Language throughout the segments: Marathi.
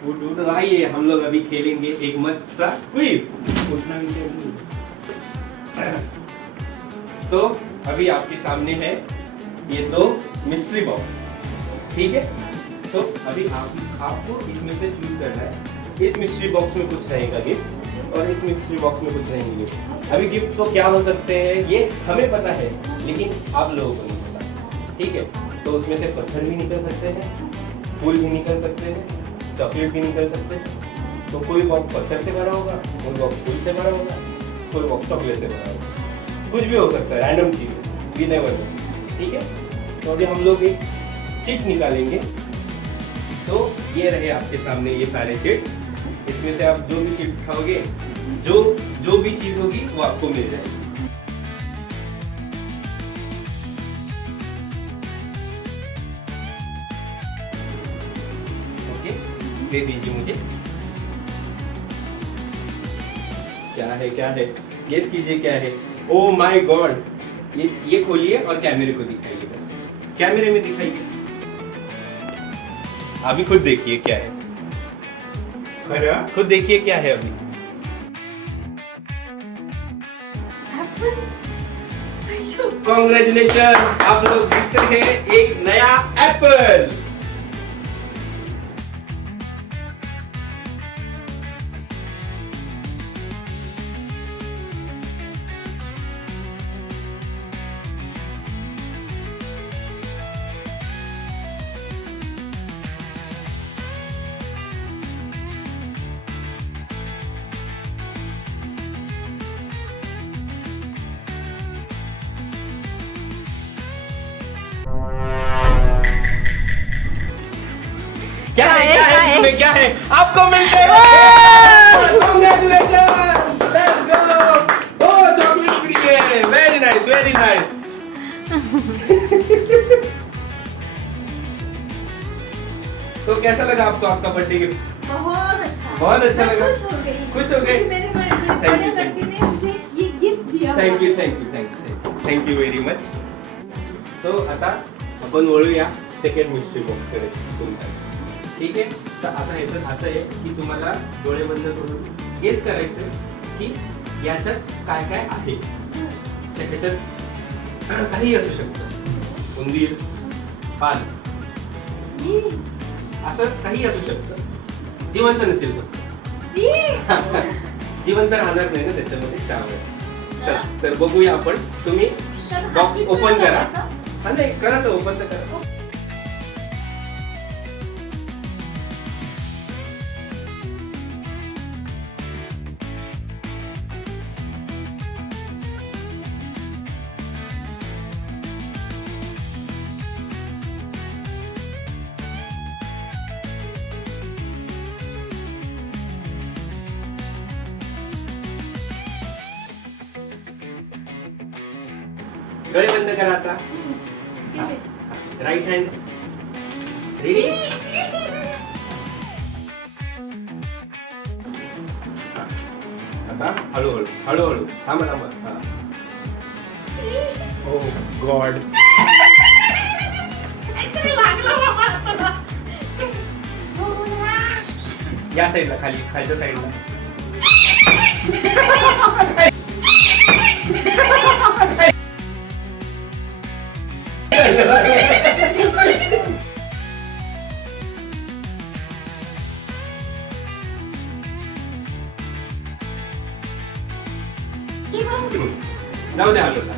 तो आइए हम लोग अभी खेलेंगे एक मस्त सा क्विज। तो अभी आपके सामने है ये दो मिस्ट्री बॉक्स, ठीक है। तो अभी आपको इसमें से चूज करना है। इस मिस्ट्री बॉक्स में कुछ रहेगा गिफ्ट और इस मिस्ट्री बॉक्स में कुछ रहेंगे गिफ्ट। अभी गिफ्ट तो क्या हो सकते हैं ये हमें पता है, लेकिन आप लोगों को नहीं पता, ठीक है। तो उसमें से पत्थर भी निकल सकते हैं, फूल भी निकल सकते हैं, चॉकलेट भी निकल सकते हैं। तो कोई बॉक्स पत्थर से भरा होगा, कोई बॉक्स फूल से भरा होगा, कोई बॉक्स चॉकलेट से भरा होगा, कुछ भी हो सकता है, रैंडम चीज, वी नेवर नो, ठीक है। तो अभी हम लोग एक चिट निकालेंगे। तो ये रहे आपके सामने ये सारे चिट्स। इसमें से आप जो भी चिट उठाओगे, जो भी चीज होगी वो आपको मिल जाएगी। ओके, दे दीजिए मुझे। क्या है गेस कीजिए क्या है। ओ माय गॉड, ये खोलिए और कैमरे को दिखाइए, बस कैमरे में दिखाइए। अभी खुद देखिए क्या है, खुद देखिए क्या है अभी। कॉन्ग्रेचुलेशन, आप लोग जीतते हैं एक नया एप्पल। क्या है इसमें क्या है आपको मिलते हैं। Congratulations! Let's go! Oh, chocolate free है, very nice, very nice. तो कैसा लगा आपको आपका बर्थडे गिफ्ट? बहुत अच्छा लगा। खुश हो गई? मेरे बड़े लड़के ने मुझे ये गिफ्ट दिया। Thank you very much. तो आता आपण वळूया सेकंड मिस्ट्री बॉक्स कडे तुमचा, ठीक आहे। तर आता ह्याच्यात असं आहे की तुम्हाला डोळे बंद करून गेस करायचं की याच्यात काय काय आहे। त्याच्यात काही असू शकतं, उंदीर, पाल, असं काही असू शकतं, जिवंत नसेल तर जिवंत राहणार नाही ना त्याच्यामध्ये, त्यामुळे तर बघूया आपण। तुम्ही बॉक्स ओपन करा। हा नाही करा, तर ओपन तर करा। डोळे बंद करा आता। Right hand ready. आता हळूहळू थांबा। Oh God. या साईडला, खालच्या साईडला। जाऊ दे हलवता।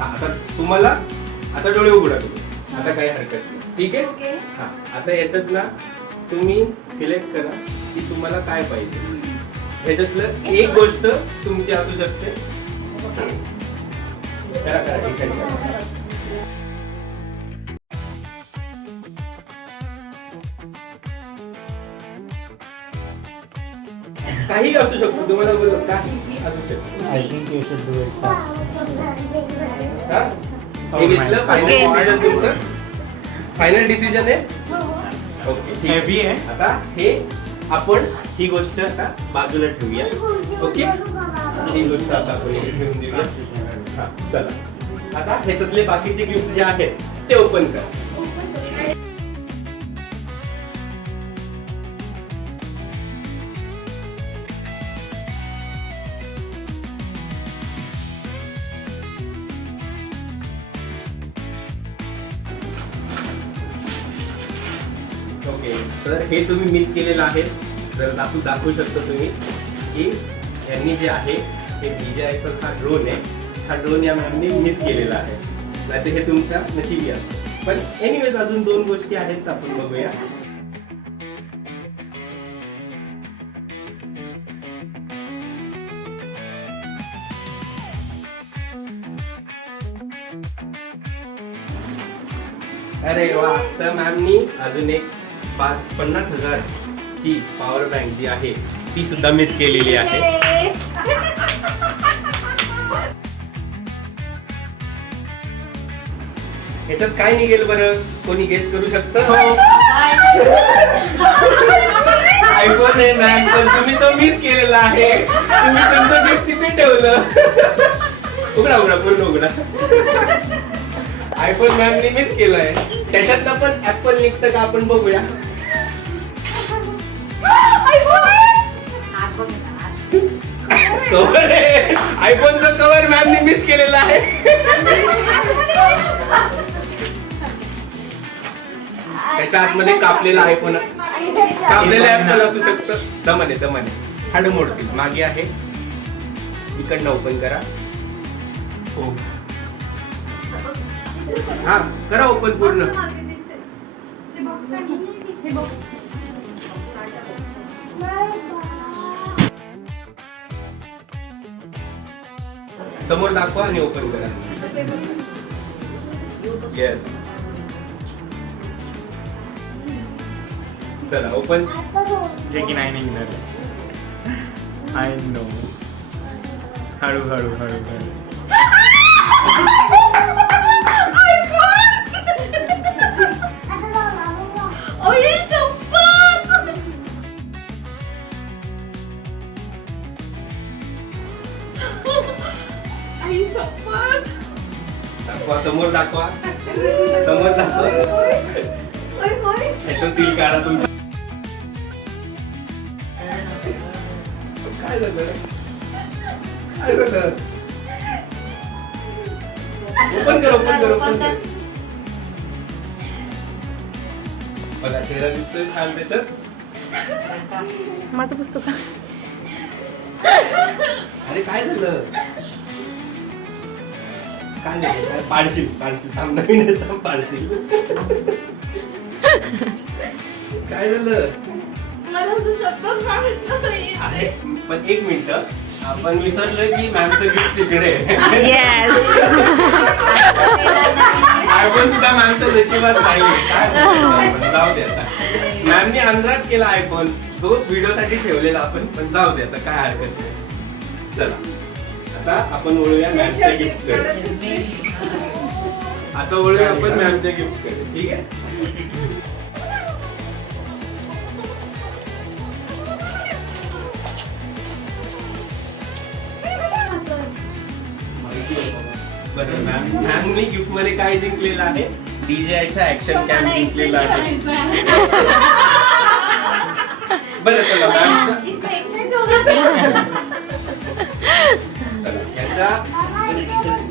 आता तुम्हाला आता डोळे उघडा तुम्ही, आता काही हरकत नाही, ठीक आहे। हा, आता याच्यात ना तुम्ही सिलेक्ट करा की तुम्हाला काय पाहिजे। ह्याच्यातलं एक गोष्ट तुमची असू शकते। करा डिसाईड करा। काही असू शकतो, तुम्हाला बोललो काही असू शकतो। I think you should do it. हा? हे घेतलं फायनल डिसिजन तुमचं? फायनल डिसिजन आहे? ओके, ठीक Heavy आहे. आता हे आपण ही गोष्ट आता बाजूला ठेवूया, ओके। ही गोष्ट आता आपण इथे ठेवून देऊया. हा, चला आता ह्याच्यातले बाकीचे गिफ्ट जे आहेत ते ओपन करा. ओके, तर हे तुम्ही मिस केलेलं आहे. जर दाखवू शकता तुम्ही की यांनी जे आहे हे DJI हा ड्रोन आहे. हा ड्रोन या मॅमनी मिस केलेला आहे, नाहीतर हे तुमच्या नशिबी असतं. पण एनिवेज अजून 2 गोष्टी आहेत आपण बघूया. अरे वा, तर मॅमनी अजून एक 50,000 ची पॉवर बँक जी आहे ती सुद्धा मिस केलेली आहे. ह्याच्यात काय निघेल बरं, कोणी गेस करू शकतं? आयफोन आहे मॅम, पण तुम्ही तो मिस केलेला आहे. तुम्ही तुमचं गिफ्ट तिथे ठेवलं. उघडा पूर्ण उघडा. आयफोन मॅमनी मिस केलंय. त्याच्यातनं पण ऍपल निघतं का आपण बघूया. कव्हर आहे, आयफोनचं कव्हर मॅमनी मिस केलेलं आहे. त्याच्या आतमध्ये कापलेला आयफोन, कापलेला ऍपल असू शकतं. दमने हाड मोडतील. मागे आहे, इकडनं ओपन करा. हो, हा करा ओपन पूर्ण. समोर दाखवा आणि ओपन करा. येस, चला ओपन. जे की नाही निघणार. I know. हळू. समोर दाखवा. ह्याचं सील काढा तुमचं. काय झालं? ओपन कर. बघा चेहरा दिसतोय छान त्याच्यात. माझं पुस्तक. अरे काय झालं? काय पाडशील थांब, नवीन येतं पाडशील. काय झालं? आहे पण 1 मिनिट, आपण विसरलोय की मॅमचं गिफ्ट तिकडे. आयफोन सुद्धा मॅमचं नशिबात नाही. काय जाऊ दे आता. मॅमने अनरॅप केला आयफोन, तो व्हिडिओसाठी ठेवलेला आपण, पण जाऊ दे आता, काय हरकत नाही. चला आता आपण वळूया मॅमच्या गिफ्ट कडे. आपण मॅमच्या गिफ्ट कडे. ठीक आहे. बरं मॅमनी गिफ्ट मध्ये काय जिंकलेलं आहे? DJIचा ऍक्शन कॅम जिंकलेला आहे. बरं चला मॅम,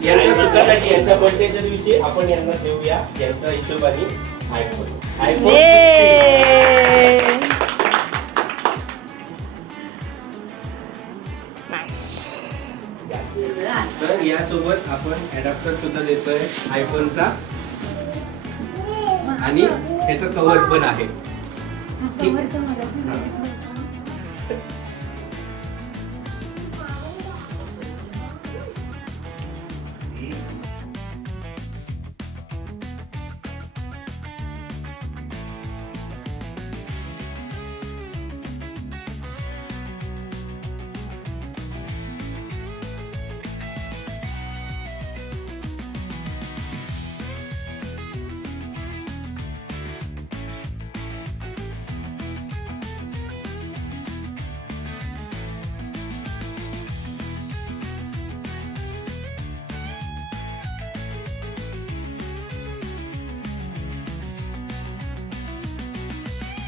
यांच्या सुखासाठी यांच्या बर्थडेच्या दिवशी आपण यांना देऊया यांच्या हिशोबाने आयफोन. तर यासोबत आपण अडॅप्टर सुद्धा देतोय आयफोनचा, आणि त्याचं कव्हर पण आहे. ठीक आहे.